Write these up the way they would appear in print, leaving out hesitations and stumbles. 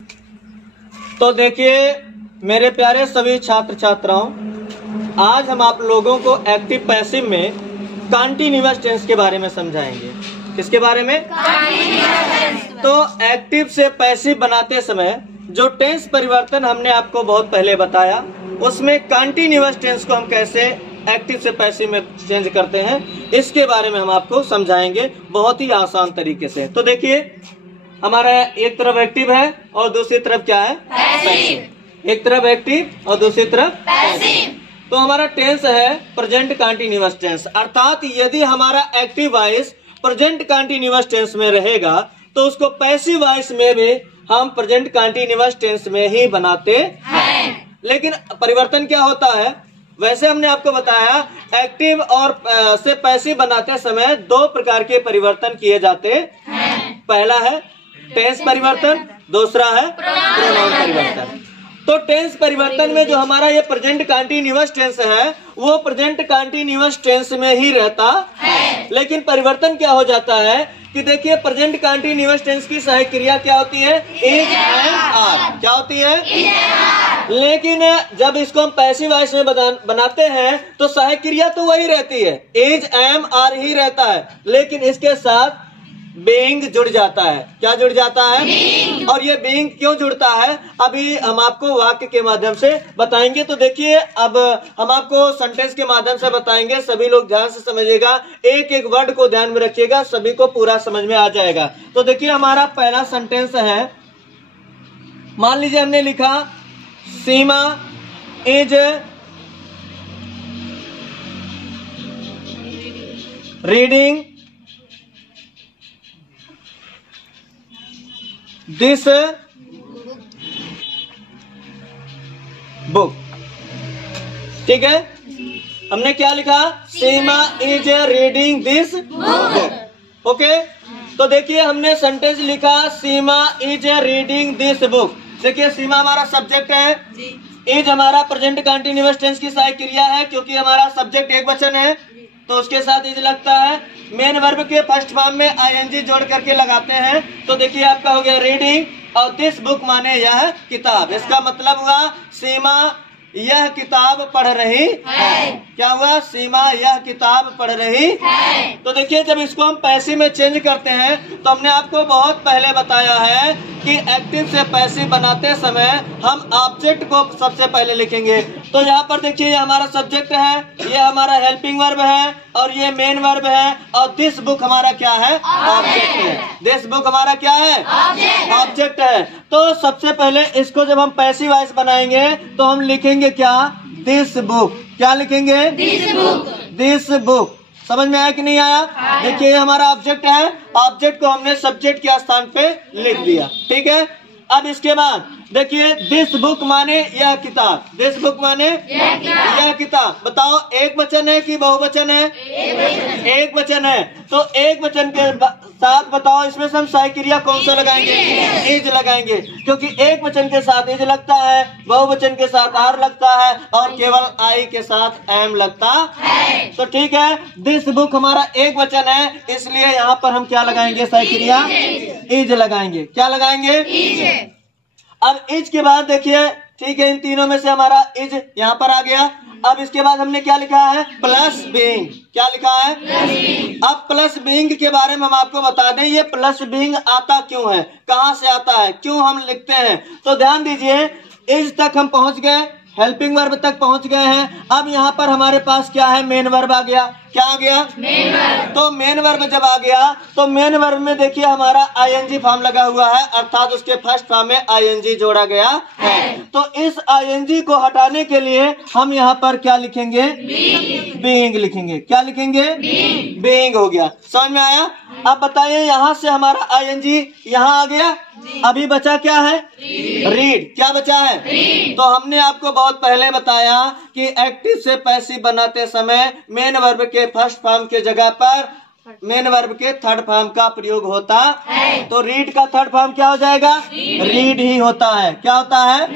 तो देखिए मेरे प्यारे सभी छात्र छात्राओं, आज हम आप लोगों को एक्टिव पैसिव में कंटीन्यूअस टेंस के बारे में समझाएंगे। किसके बारे में? तो एक्टिव से पैसिव बनाते समय जो टेंस परिवर्तन हमने आपको बहुत पहले बताया, उसमें कंटीन्यूअस टेंस को हम कैसे एक्टिव से पैसिव में चेंज करते हैं, इसके बारे में हम आपको समझाएंगे बहुत ही आसान तरीके से। तो देखिए हमारा एक तरफ एक्टिव है और दूसरी तरफ क्या है? पैसिव। एक तरफ एक्टिव और दूसरी तरफ पैसिव। तो हमारा टेंस है प्रेजेंट कंटीन्यूअस टेंस, अर्थात यदि हमारा active voice present continuous tense में रहेगा तो उसको पैसिव वॉइस में भी हम प्रेजेंट कंटीन्यूअस टेंस में ही बनाते हैं। लेकिन परिवर्तन क्या होता है? वैसे हमने आपको बताया एक्टिव और से पैसिव बनाते समय दो प्रकार के परिवर्तन किए जाते हैं। पहला है टेंस परिवर्तन, दूसरा है प्रोनाउन परिवर्तन। तो टेंस परिवर्तन में जो हमारा ये प्रेजेंट कंटीन्यूअस टेंस है वो प्रेजेंट कंटीन्यूअस टेंस में ही रहता है। लेकिन परिवर्तन क्या हो जाता है कि देखिए प्रेजेंट कंटीन्यूअस टेंस की सहायक क्रिया क्या होती है? Is, am, are. क्या होती है? लेकिन जब इसको हम पैसिव वॉइस में बनाते हैं तो सहायक क्रिया तो वही रहती है, इज, एम, आर ही रहता है, लेकिन इसके साथ बीइंग जुड़ जाता है। क्या जुड़ जाता है? बीइंग। और ये बीइंग क्यों जुड़ता है अभी हम आपको वाक्य के माध्यम से बताएंगे। तो देखिए अब हम आपको सेंटेंस के माध्यम से बताएंगे, सभी लोग ध्यान से समझिएगा, एक एक वर्ड को ध्यान में रखिएगा, सभी को पूरा समझ में आ जाएगा। तो देखिए हमारा पहला सेंटेंस है, मान लीजिए हमने लिखा Seema is reading this book. ठीक है, हमने क्या लिखा? Seema is reading this book. Okay, तो देखिए हमने सेंटेंस लिखा Seema is reading this book. देखिए सीमा हमारा सब्जेक्ट है, इज हमारा प्रेजेंट कंटीन्यूअस टेंस की सहायक क्रिया है, क्योंकि हमारा सब्जेक्ट एक वचन है तो उसके साथ इज लगता है। मेन वर्ब के फर्स्ट फॉर्म में आईएनजी जोड़ करके लगाते हैं। तो देखिए आपका हो गया रीडिंग और दिस बुक माने यह किताब। इसका मतलब हुआ सीमा यह किताब पढ़ रही है। क्या हुआ? सीमा यह किताब पढ़ रही है। तो देखिए जब इसको हम पैसिव में चेंज करते हैं तो हमने आपको बहुत पहले बताया है कि एक्टिव से पैसिव बनाते समय हम ऑब्जेक्ट को सबसे पहले लिखेंगे। तो यहाँ पर देखिए ये हमारा सब्जेक्ट है, ये हमारा हेल्पिंग वर्ब है और ये मेन वर्ब है, और दिस बुक हमारा क्या है? ऑब्जेक्ट है। दिस बुक हमारा क्या है? ऑब्जेक्ट है। तो सबसे पहले इसको जब हम पैसिव वॉइस बनाएंगे तो हम लिखेंगे क्या? This book. क्या लिखेंगे? This book. This book. समझ में आया कि नहीं आया? देखिए ये हमारा ऑब्जेक्ट है, ऑब्जेक्ट को हमने सब्जेक्ट के स्थान पे लिख दिया। ठीक है, अब इसके बाद देखिए दिस बुक माने यह किताब। दिस बुक माने यह किताब। बताओ एक वचन है कि बहुवचन है? एक वचन है। तो एक वचन के साथ बताओ इसमें से हम सहायक क्रिया कौन सा लगाएंगे? इज लगाएंगे, क्योंकि एक वचन के साथ इज लगता है, बहुवचन के साथ आर लगता है और केवल आई के साथ एम लगता है। तो ठीक है, दिस बुक हमारा एक वचन है, इसलिए यहाँ पर हम क्या लगाएंगे? सहायक क्रिया इज लगाएंगे। क्या लगाएंगे? इज। अब इज के बाद देखिए, ठीक है, इन तीनों में से हमारा इज यहाँ पर आ गया। अब इसके बाद हमने क्या लिखा है? Plus being. क्या लिखा है? अब प्लस बीइंग के बारे में हम आपको बता दें, ये प्लस बीइंग आता क्यों है, कहाँ से आता है, क्यों हम लिखते हैं। तो ध्यान दीजिए, इज तक हम पहुंच गए, हेल्पिंग वर्ब तक पहुंच गए हैं। अब यहाँ पर हमारे पास क्या है? मेन वर्ब आ गया। क्या आ गया? Main verb. तो मेन वर्ब जब आ गया तो मेन वर्ब में देखिए हमारा आईएनजी फॉर्म लगा हुआ है, अर्थात उसके फर्स्ट फॉर्म में आईएनजी जोड़ा गया है। तो इस आईएनजी को हटाने के लिए हम यहाँ पर क्या लिखेंगे? बीइंग लिखेंगे। क्या लिखेंगे? बीइंग हो गया। समझ में आया? अब बताइए यहाँ से हमारा आईएनजी यहाँ आ गया, अभी बचा क्या है? रीड। क्या बचा है? तो हमने आपको बहुत पहले बताया कि एक्टिव से पैसिव बनाते समय मेन वर्ब के फर्स्ट फॉर्म के जगह पर मेन वर्ब के थर्ड फॉर्म का प्रयोग होता है। तो रीड का थर्ड फॉर्म क्या हो जाएगा? रीड ही होता है। क्या होता है?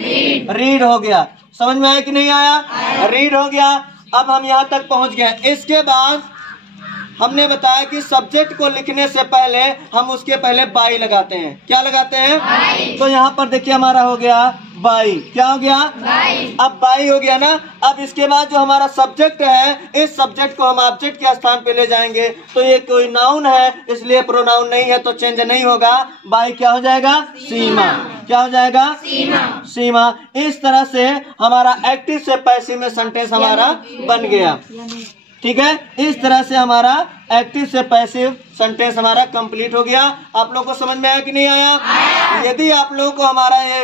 रीड हो गया। समझ में आया कि नहीं आया? रीड हो गया। अब हम यहाँ तक पहुँच गए। इसके बाद हमने बताया कि सब्जेक्ट को लिखने से पहले हम उसके पहले बाई लगाते हैं। क्या लगाते हैं? बाई। तो यहाँ पर देखिए हमारा हो गया बाई। क्या हो गया? बाई। अब बाई हो गया ना। अब इसके बाद जो हमारा सब्जेक्ट है, इस सब्जेक्ट को हम ऑब्जेक्ट के स्थान पे ले जाएंगे। तो ये कोई नाउन है, इसलिए प्रोनाउन नहीं है तो चेंज नहीं होगा। बाई क्या हो जाएगा? सीमा। क्या हो जाएगा? सीमा। सीमा। इस तरह से हमारा एक्टिव से पैसिव में सेंटेंस हमारा बन गया। ठीक है, इस तरह से हमारा एक्टिव से पैसिव सेंटेंस हमारा कंप्लीट हो गया। आप लोग को समझ में आया कि नहीं आया? यदि आप लोगों को हमारा ये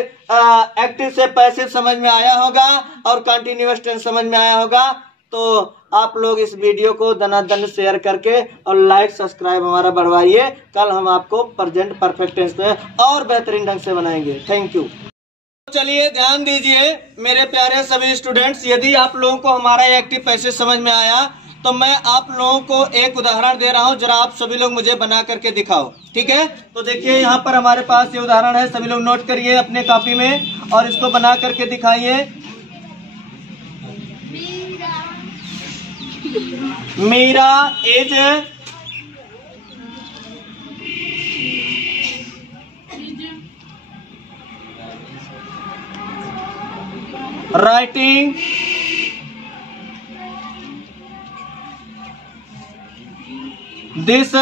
एक्टिव से पैसिव समझ में आया होगा और कंटिन्यूअस टेंस समझ में आया होगा तो आप लोग इस वीडियो को दनादन शेयर करके और लाइक सब्सक्राइब हमारा बढ़वाइए। कल हम आपको प्रेजेंट परफेक्ट टेंस पे और बेहतरीन ढंग से बनाएंगे। Thank you. चलिए ध्यान दीजिए मेरे प्यारे सभी स्टूडेंट्स, यदि आप लोगों को हमारा एक्टिव पैसिव समझ में आया तो मैं आप लोगों को एक उदाहरण दे रहा हूं, जरा आप सभी लोग मुझे बना करके दिखाओ। ठीक है, तो देखिए यहाँ पर हमारे पास ये उदाहरण है, सभी लोग नोट करिए अपने कॉपी में और इसको बना करके दिखाइए। Meera is writing this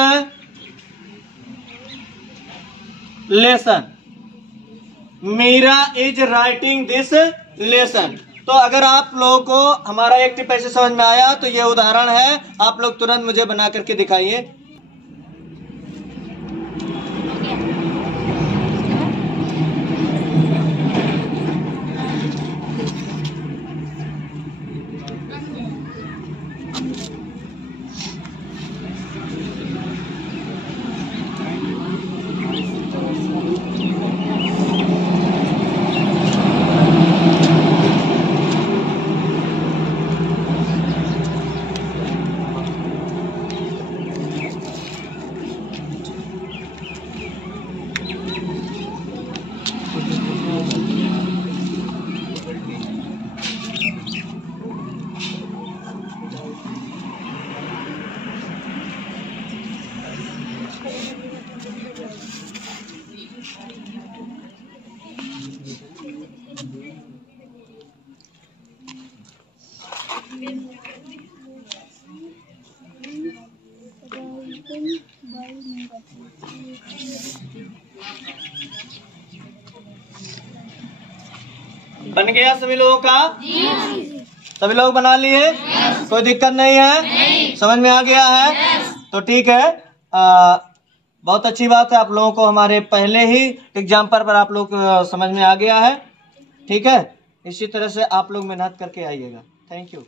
lesson. Meera is writing this lesson. तो अगर आप लोगों को हमारा एक्टिव पैसिव समझ में आया तो ये उदाहरण है, आप लोग तुरंत मुझे बना करके दिखाइए। बन गया सभी लोगों का? सभी लोग बना लिए? कोई दिक्कत नहीं है? समझ में आ गया है? तो ठीक है, बहुत अच्छी बात है। आप लोगों को हमारे पहले ही एग्जाम्पल पर आप लोग समझ में आ गया है। ठीक है, इसी तरह से आप लोग मेहनत करके आइएगा। Thank you.